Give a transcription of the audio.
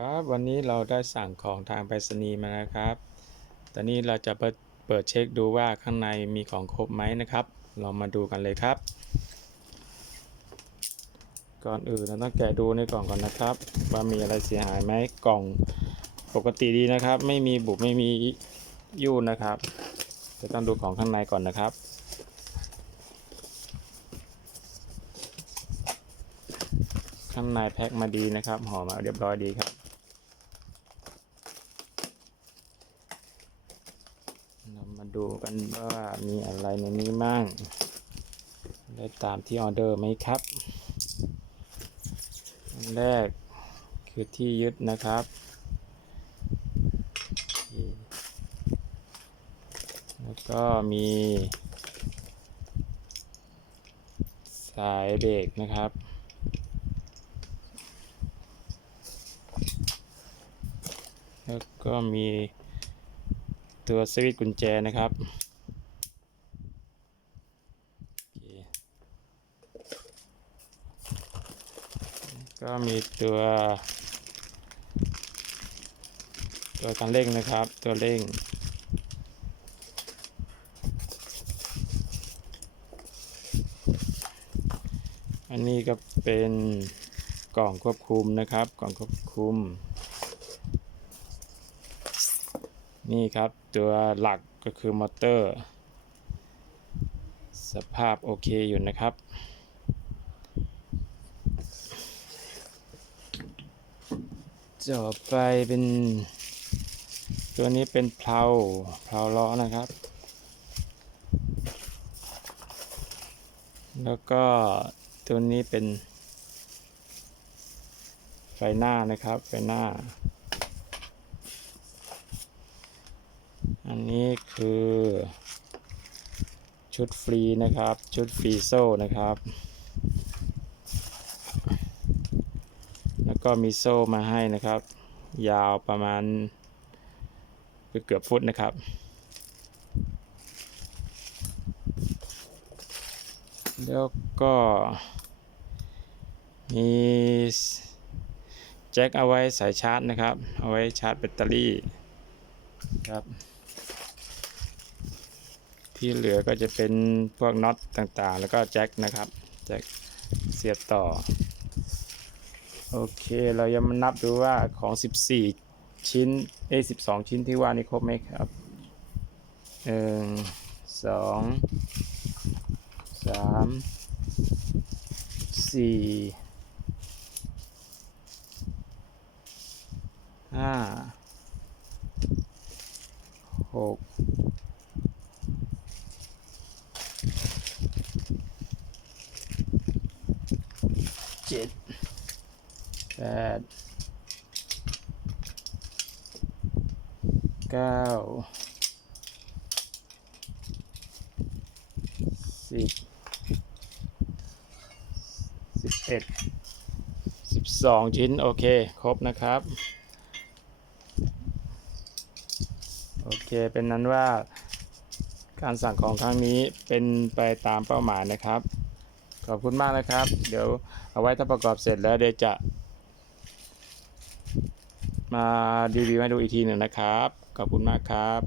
ครับวันนี้เราได้สั่งของทางไปรษณีย์มานะครับ ตอนนี้เราจะเปิดเช็คดูว่าข้างในมีของครบไหมนะครับ เรามาดูกันเลยครับ ก่อนอื่นเราต้องแกะดูในกล่องก่อนนะครับ ว่ามีอะไรเสียหายไหมกล่องปกติดีนะครับ ไม่มีบุบไม่มียุ่นนะครับจะต้องดูของข้างในก่อนนะครับข้างในแพ็คมาดีนะครับห่อมาเรียบร้อยดีครับ เรา มาดูกันว่ามีอะไรในนี้มั่งได้ตามที่ออเดอร์ไหมครับ อันแรกคือที่ยึดนะครับ แล้วก็มี สายเบรกนะครับแล้วก็มี ตัวสวิตช์กุญแจนะครับก็มีตัว ตัวคันเร่งนะครับ ตัวเร่ง อันนี้ก็เป็นกล่องควบคุมนะครับ กล่องควบคุม นี่ครับตัวหลักก็คือมอเตอร์ สภาพโอเคอยู่นะครับ ต่อไปเป็น ตัวนี้เป็นเพลาเพลาล้อนะครับ แล้วก็ตัวนี้เป็นไฟหน้านะครับ ไฟหน้า นี้คือชุดฟรีนะครับ ชุดฟรีโซ่นะครับ แล้วก็มีโซ่มาให้นะครับ ยาวประมาณเกือบฟุตนะครับ แล้วก็มีแจ็คเอาไว้สายชาร์จนะครับ เอาไว้ชาร์จแบตเตอรี่ครับ ที่เหลือก็จะเป็นพวกน็อตต่างๆ แล้วก็แจ็คนะครับ แจ็คเสียบต่อ โอเคเรายังมานับดูว่าของ 14 ชิ้นเอ้12 ชิ้นที่ว่านี่ครบไหมครับหนึ่งสองสามสี่ห้าหก เจ็ดแปดเก้าสิบสิบเอ็ดสิบสองชิ้น โอเค ครบนะครับ โอเค เป็นนั้นว่าการสั่งของครั้งนี้เป็นไปตามเป้าหมายนะครับ ขอบคุณมากนะครับ เดี๋ยวเอาไว้ถ้าประกอบเสร็จแล้วเดี๋ยวจะ มารีวิวให้ดูอีกทีหนึ่งนะครับ ขอบคุณมากครับ